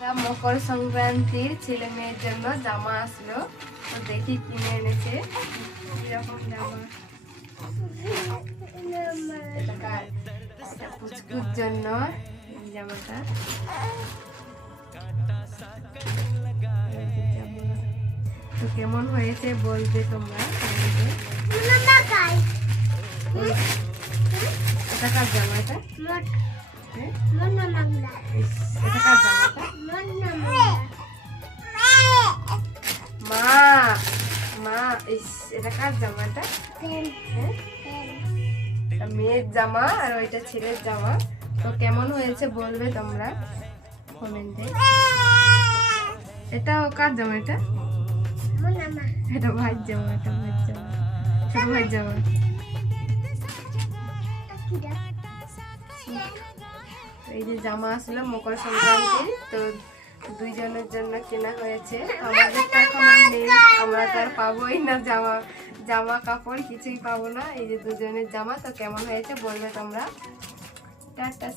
মকর সংক্রান্তির ছেলে মেয়ের জন্য জামা আসলো, তো দেখি কিনে এনেছে এরকম জামা। এটা পুচকুর জন্য এই জামাটা। তো কেমন হয়েছে বলবে তোমরা। এটা কার জামা? এটা এটা কার জামাটা? মা মা এটা কার জামাটা? মেয়ের জামা আর ওইটা ছেলের জামা। তো কেমন হয়েছে বলবে তোমরা কমেন্টে। এটা কার জামা? এটা এটা ভাইয়ের জামা। এটা ভাইয়ের জামা, ছোট ভাইয়ের জামা। এই যে জামা আসলো মকর সংক্রান্তি, তো দুইজনের জন্য কেনা হয়েছে। আমাদের তো এখন আর নেই, আমরা তো আর পাবোই না জামা কাপড় কিছুই পাবো না। এই যে দুজনের জামা। তো কেমন হয়েছে বলবে তোমরা। টাটা।